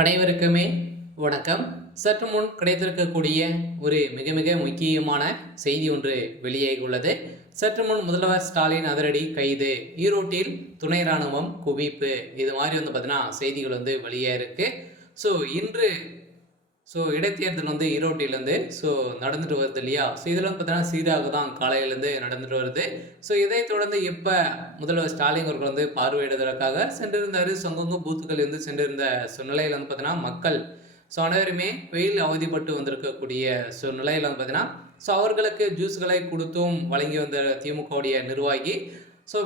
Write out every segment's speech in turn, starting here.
அனைவருக்குமே வணக்கம். சற்று முன் கிடைத்திருக்கக்கூடிய ஒரு மிக மிக முக்கியமான செய்தி ஒன்று வெளியாகியுள்ளது. சற்று முன் முதல்வர் ஸ்டாலின் அதிரடி கைது, ஈரோட்டில் துணை ராணுவம் குவிப்பு, இது மாதிரி பார்த்தீங்கன்னா செய்திகள் வெளியே இருக்கு. ஸோ இன்று இடைத்தேர்தல் ஈரோட்டிலேருந்து நடந்துட்டு வருது இல்லையா? இதில் பார்த்தீங்கன்னா சீராக தான் காலையிலேருந்து நடந்துட்டு வருது. இதை தொடர்ந்து இப்போ முதல்வர் ஸ்டாலின் அவர்கள் பார்வையிடுவதற்காக சென்றிருந்தார். சங்கொங்கு பூத்துக்கள் சென்றிருந்த நிலையில் பார்த்தீங்கன்னா மக்கள் அனைவருமே வெயில் அவதிப்பட்டு வந்திருக்கக்கூடிய நிலையில் பார்த்தீங்கன்னா அவர்களுக்கு ஜூஸ்களை கொடுத்தும் வழங்கி வந்த திமுகவுடைய நிர்வாகி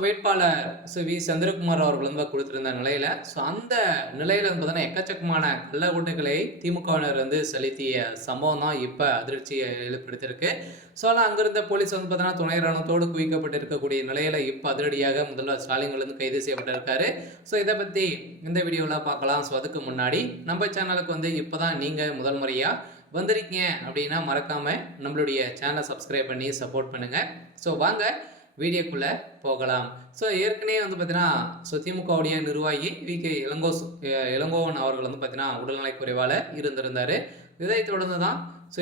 வேட்பாளர் வி சந்திரகுமார் அவர்கள் கொடுத்திருந்த நிலையில அந்த நிலையில பார்த்தீங்கன்னா எக்கச்சக்கமான கள்ளக்கூட்டைகளை திமுகவினர் செலுத்திய சம்பவம் தான் இப்ப அதிர்ச்சியை ஏற்படுத்தியிருக்கு. ஆனால் அங்கிருந்த போலீஸ் பார்த்தீங்கன்னா துணை ராணுவத்தோடு குவிக்கப்பட்டிருக்கக்கூடிய நிலையில இப்ப அதிரடியாக முதல்வர் ஸ்டாலின் கைது செய்யப்பட்டிருக்காரு. இதை பத்தி இந்த வீடியோவில் பார்க்கலாம். அதுக்கு முன்னாடி நம்ம சேனலுக்கு இப்பதான் நீங்க முதல் முறையா வந்திருக்கீங்க அப்படின்னா மறக்காம நம்மளுடைய சேனலை சப்ஸ்கிரைப் பண்ணி சப்போர்ட் பண்ணுங்க. வாங்க வீடியோக்குள்ளே போகலாம். ஏற்கனவே பார்த்தீங்கன்னா திமுகவுடைய நிர்வாகி வி.கே. இளங்கோவன் அவர்கள் பார்த்தீங்கன்னா உடல்நலை குறைவால் இருந்திருந்தார். இதை தொடர்ந்து தான்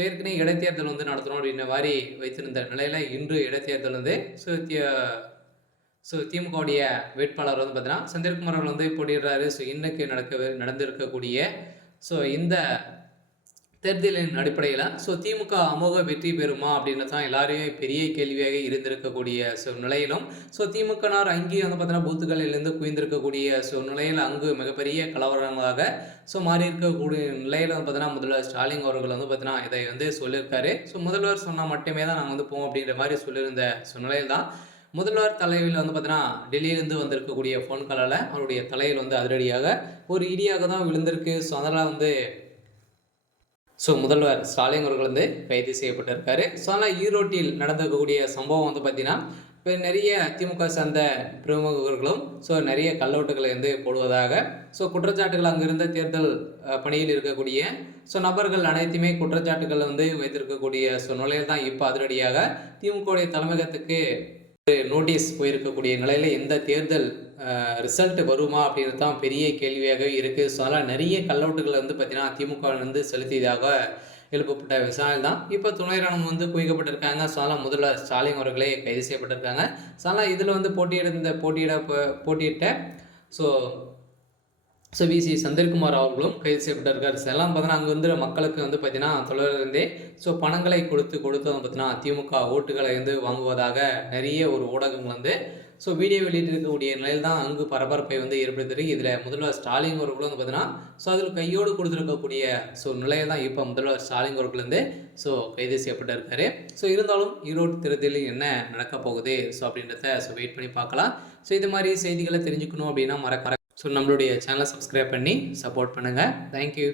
ஏற்கனவே இடைத்தேர்தல் நடத்தணும் அப்படின்ற மாதிரி வைத்திருந்த நிலையில் இன்று இடைத்தேர்தல் திமுகவுடைய வேட்பாளர் பார்த்தீங்கன்னா சந்திரகுமார் அவர்கள் போட்டிடுறாரு. இன்னைக்கு நடந்திருக்கக்கூடிய இந்த தேர்தலின் அடிப்படையில் திமுக அமோக வெற்றி பெறுமா அப்படின்னு தான் எல்லாரையும் பெரிய கேள்வியாக இருந்திருக்கக்கூடிய நிலையிலும் திமுகனார் அங்கேயும் பார்த்தீங்கன்னா பூத்துகளிலிருந்து குவிந்திருக்கக்கூடிய நிலையில் அங்கு மிகப்பெரிய கலவரங்களாக மாறி இருக்கக்கூடிய நிலையில் பார்த்தீங்கன்னா முதல்வர் ஸ்டாலின் அவர்கள் பார்த்தீங்கன்னா இதை சொல்லியிருக்காரு. முதல்வர் சொன்னால் மட்டுமே தான் நாங்கள் போவோம் அப்படின்ற மாதிரி சொல்லியிருந்த நிலையில் தான் முதல்வர் தலையில் பார்த்தீங்கன்னா டெல்லியிலிருந்து வந்திருக்கக்கூடிய ஃபோன் காலால் அவருடைய தலையில் அதிரடியாக ஒரு இடியாக தான் விழுந்திருக்கு. அதனால் முதல்வர் ஸ்டாலின் அவர்கள் கைது செய்யப்பட்டிருக்காரு. ஆனால் ஈரோட்டில் நடந்திருக்கக்கூடிய சம்பவம் பார்த்தீங்கன்னா இப்போ நிறைய திமுக சார்ந்த பிரமுகர்களும் நிறைய கல்லோட்டுகளை போடுவதாக குற்றச்சாட்டுகள் அங்கிருந்த தேர்தல் பணியில் இருக்கக்கூடிய நபர்கள் அனைத்துமே குற்றச்சாட்டுகள் வைத்திருக்கக்கூடிய நிலையில் தான் இப்போ அதிரடியாக திமுகவுடைய தலைமையகத்துக்கு நோட்டீஸ் போயிருக்கக்கூடிய நிலையில் எந்த தேர்தல் ரிசல்ட் வருமா அப்படின்றது தான் பெரிய கேள்வியாக இருக்குது. அதனால் நிறைய கல்லவுட்டுகளை பார்த்தீங்கன்னா திமுக செலுத்தியதாக எழுப்பப்பட்ட விசாரணை தான் இப்போ துணை ராணுவம் குவிக்கப்பட்டிருக்காங்க. அதனால் முதல்வர் ஸ்டாலின் அவர்களே கைது செய்யப்பட்டிருக்காங்க. அதனால் இதில் போட்டியிட்ட வி.சி. சந்திரகுமார் அவர்களும் கைது செய்யப்பட்டிருக்காரு. எல்லாம் பார்த்தீங்கன்னா அங்கே மக்களுக்கு பார்த்தீங்கன்னா தொடர்ந்தே பணங்களை கொடுத்து பார்த்தீங்கன்னா திமுக ஓட்டுகளை வாங்குவதாக நிறைய ஒரு ஊடகங்கள் வீடியோ வெளியிட்டிருக்கக்கூடிய நிலையில் தான் அங்கு பரபரப்பை ஏற்படுத்திருக்கு. இதில் முதல்வர் ஸ்டாலின் அவர்களும் பார்த்தீங்கன்னா அதில் கையோடு கொடுத்துருக்கக்கூடிய நிலையை தான் இப்போ முதல்வர் ஸ்டாலின் அவர்கள் கைது செய்யப்பட்டிருக்காரு. இருந்தாலும் ஈரோடு தேர்தலில் என்ன நடக்க போகுது அப்படின்றத வெயிட் பண்ணி பார்க்கலாம். இது மாதிரி செய்திகளை தெரிஞ்சுக்கணும் அப்படின்னா நம்மளுடைய சேனலை சப்ஸ்கிரைப் பண்ணி சப்போர்ட் பண்ணுங்கள். தேங்க்யூ.